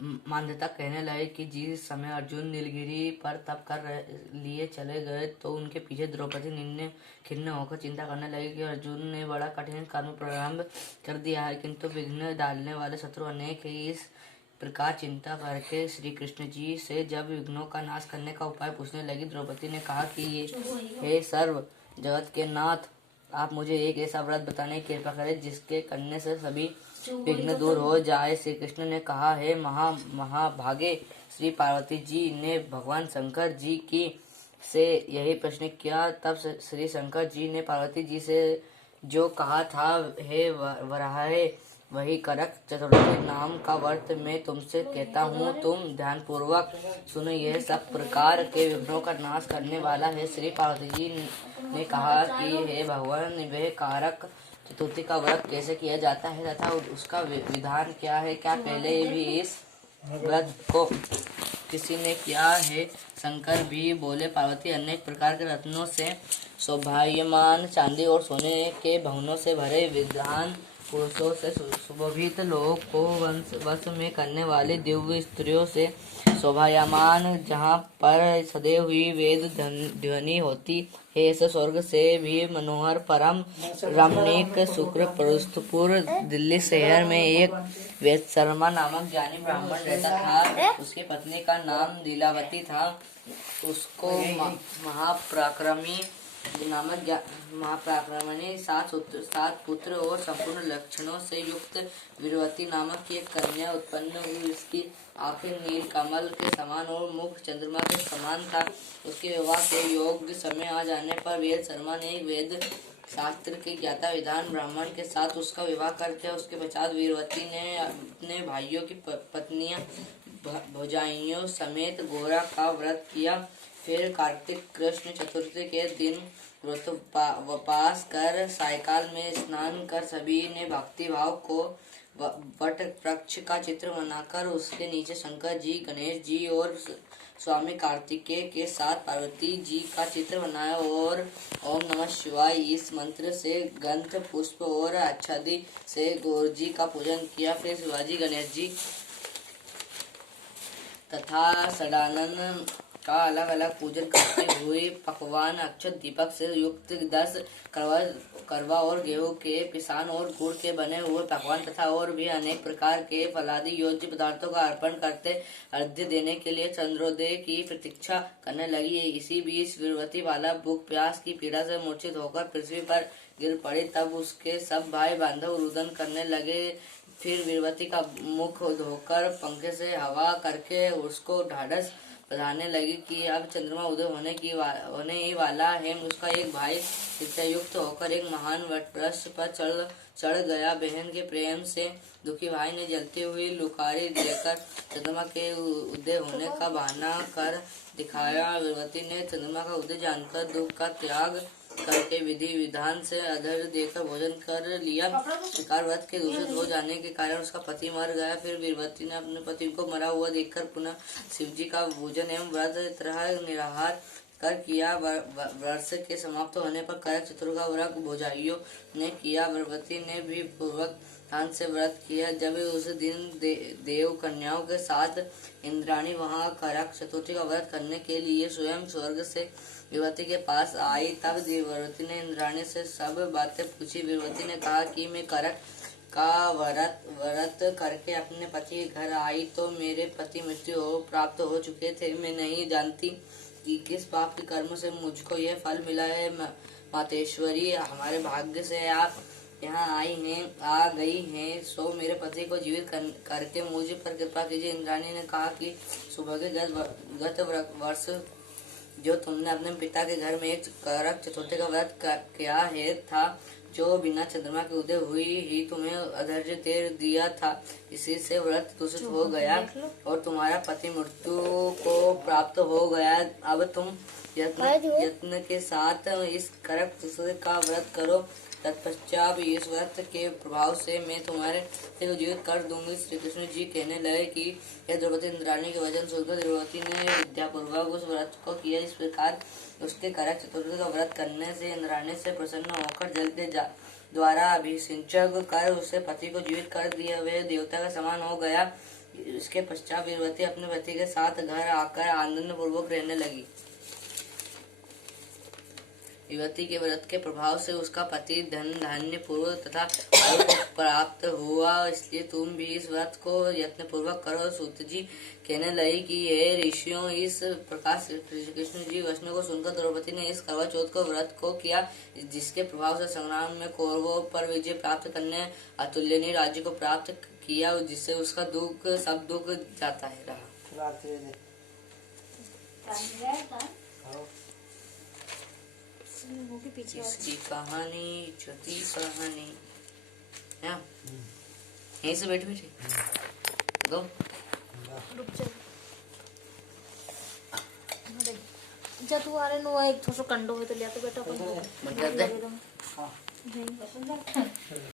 मान्यता कहने लगे कि जिस समय अर्जुन नीलगिरी पर तप कर लिए चले गए तो उनके पीछे द्रौपदी निन्ने खिन्न होकर चिंता करने लगी कि अर्जुन ने बड़ा कठिन कर्म प्रारंभ कर दिया है, किंतु विघ्न डालने वाले शत्रु अनेक ही। इस प्रकार चिंता करके श्री कृष्ण जी से जब विघ्नों का नाश करने का उपाय पूछने लगी, द्रौपदी ने कहा कि हे सर्व जगत के नाथ, आप मुझे एक ऐसा व्रत बताने की कृपा करें जिसके करने से सभी विघ्न दूर हो जाए। श्री कृष्ण ने कहा, हे महाभागे, श्री पार्वती जी ने भगवान शंकर जी की से यही प्रश्न किया। तब श्री शंकर जी ने पार्वती जी से जो कहा था, हे वराहे, वही करक चतुर्थी नाम का व्रत मैं तुमसे कहता हूँ, तुम ध्यान पूर्वक सुनो। यह सब प्रकार के विघ्नों का नाश करने वाला है। श्री पार्वती जी ने कहा कि हे भगवान, वह कारक चतुर्थी का व्रत कैसे किया जाता है तथा उसका विधान क्या है? क्या पहले भी इस व्रत को किसी ने किया है? शंकर भी बोले, पार्वती, अनेक प्रकार के रत्नों से शोभायमान चांदी और सोने के भवनों से भरे विद्वान पुरुषों से सुशोभित लोगों को वश में करने वाली दिव्य स्त्रियों से शोभायमान, जहाँ पर सदैव हुई वेद ध्वनि होती है, ऐसे स्वर्ग से भी मनोहर परम रमणीक शुक्र प्रस्थपुर दिल्ली शहर में एक वेद शर्मा नामक ज्ञानी ब्राह्मण रहता था। उसकी पत्नी का नाम लीलावती था। उसको महापराक्रमी सात पुत्र और संपूर्ण लक्षणों से युक्त वीरवती नामक एक कन्या उत्पन्न हुई। उसकी आंखें नील कमल के समान और मुख चंद्रमा के समान था। उसके विवाह के योग्य समय आ जाने पर वेद शर्मा ने एक वेद शास्त्र के ज्ञाता विद्वान ब्राह्मण के साथ उसका विवाह कर दिया। उसके पश्चात वीरवती ने अपने भाइयों की पत्नियां भौजाइयों समेत गोरा का व्रत किया। फिर कार्तिक कृष्ण चतुर्थी के दिन व्रत वापस कर सायकाल में स्नान कर सभी ने भक्ति भाव को वट वृक्ष का चित्र बनाकर उसके नीचे शंकर जी, गणेश जी और स्वामी कार्तिकेय के साथ पार्वती जी का चित्र बनाया और ओम नमः शिवाय इस मंत्र से गंध पुष्प और आच्छादी से गौर जी का पूजन किया। फिर शिवाजी, गणेश जी तथा षडानन का अलग अलग पूजन करते हुए पकवान अक्षत दीपक से युक्त 10 करवा और गेहूं के पिसान और गुड़ के बने हुए पकवान तथा और भी अनेक प्रकार के फलादि योज्य पदार्थों का अर्पण करते अर्घ्य देने के लिए चंद्रोदय की प्रतीक्षा करने लगी। इसी बीच वीरवती वाला भूख प्यास की पीड़ा से मूर्छित होकर पृथ्वी पर गिर पड़ी। तब उसके सब भाई बांधव रुदन करने लगे। फिर वीरवती का मुख धोकर पंखे से हवा करके उसको ढाढ़स बधाने लगी कि अब चंद्रमा उदय होने ही वाला है। उसका एक भाई युक्त होकर एक महान वटवृक्ष पर चढ़ गया। बहन के प्रेम से दुखी भाई ने जलती हुई लुकारी देकर चंद्रमा के उदय होने का बहाना कर दिखाया। वीरवती ने चंद्रमा का उदय जानकर दुख का त्याग करके विधि विधान से अधर देकर भोजन कर लिया। शिकार व्रत के दूषित हो जाने के कारण उसका पति मर गया। फिर वीरवती ने अपने पति को मरा हुआ देखकर पुनः शिवजी का पूजन एवं व्रत तरह निराहार कर किया। वर्ष के समाप्त होने पर करक चतुर्थ का व्रत भौजाइयों ने किया। वीरवती ने भी पूर्वक ध्यान से व्रत किया। जब उस दिन देव कन्याओं के साथ इंद्राणी वहां करक चतुर्थी का व्रत करने के लिए स्वयं स्वर्ग से वीरवती के पास आई, तब वीरवती ने इंद्राणी से सब बातें पूछी। वीरवती ने कहा कि मैं करक का व्रत करके अपने पति के घर आई तो मेरे पति मृत्यु प्राप्त हो चुके थे। मैं नहीं जानती कि किस पाप के कर्म से मुझको यह फल मिला है। मातेश्वरी, हमारे भाग्य से आप यहाँ आ गई हैं, सो मेरे पति को जीवित करके मुझ पर कृपा कीजिए। इंद्राणी ने कहा कि सौभाग्य गत वर्ष जो तुमने अपने पिता के घर में एक करक चतुर्थी का व्रत किया है था, जो बिना चंद्रमा के उदय हुई ही तुम्हें अधैर्य दे दिया था, इसी से व्रत दूषित हो गया और तुम्हारा पति मृत्यु को प्राप्त हो गया। अब तुम यत्न के साथ इस करक चतुर्थी का व्रत करो। तत्पश्चात इस व्रत के प्रभाव से मैं तुम्हारे को जीवित कर दूंगी। श्री कृष्ण जी कहने लगे कि यह द्रौपदी इंद्राणी के वचन सुनकर द्रौपदी ने विद्यापूर्वक उस व्रत को किया। इस प्रकार उसके करक चतुर्थी का व्रत करने से इंद्राणी से प्रसन्न होकर जल के द्वारा अभिषेचन कर उससे पति को जीवित कर दिया। वह देवता का समान हो गया। इसके पश्चात वीरवती अपने पति के साथ घर आकर आनंद पूर्वक रहने लगी। वीरवती के व्रत के प्रभाव से उसका पति धन धान्य पूर्वक तथा आयु को प्राप्त हुआ, इसलिए तुम भी इस व्रत को यत्न पूर्वक करो। सूत जी कहने लगी कि हे ऋषियों, इस प्रकार श्री कृष्ण जी वचनों को सुनकर द्रौपदी ने इस करवा चौथ को व्रत को किया, जिसके प्रभाव से संग्राम में कौरवों पर विजय प्राप्त करने अतुलनीय राज्य को प्राप्त किया, जिससे उसका दुख सब दुख जाता है रहा। इसकी कहानी छोटी कहानी यहीं से बैठे बैठे दो रुक जा जब तू आ रहे नो एक थोड़ा कंडो है तो लिया तो बेटा बंद कर दे।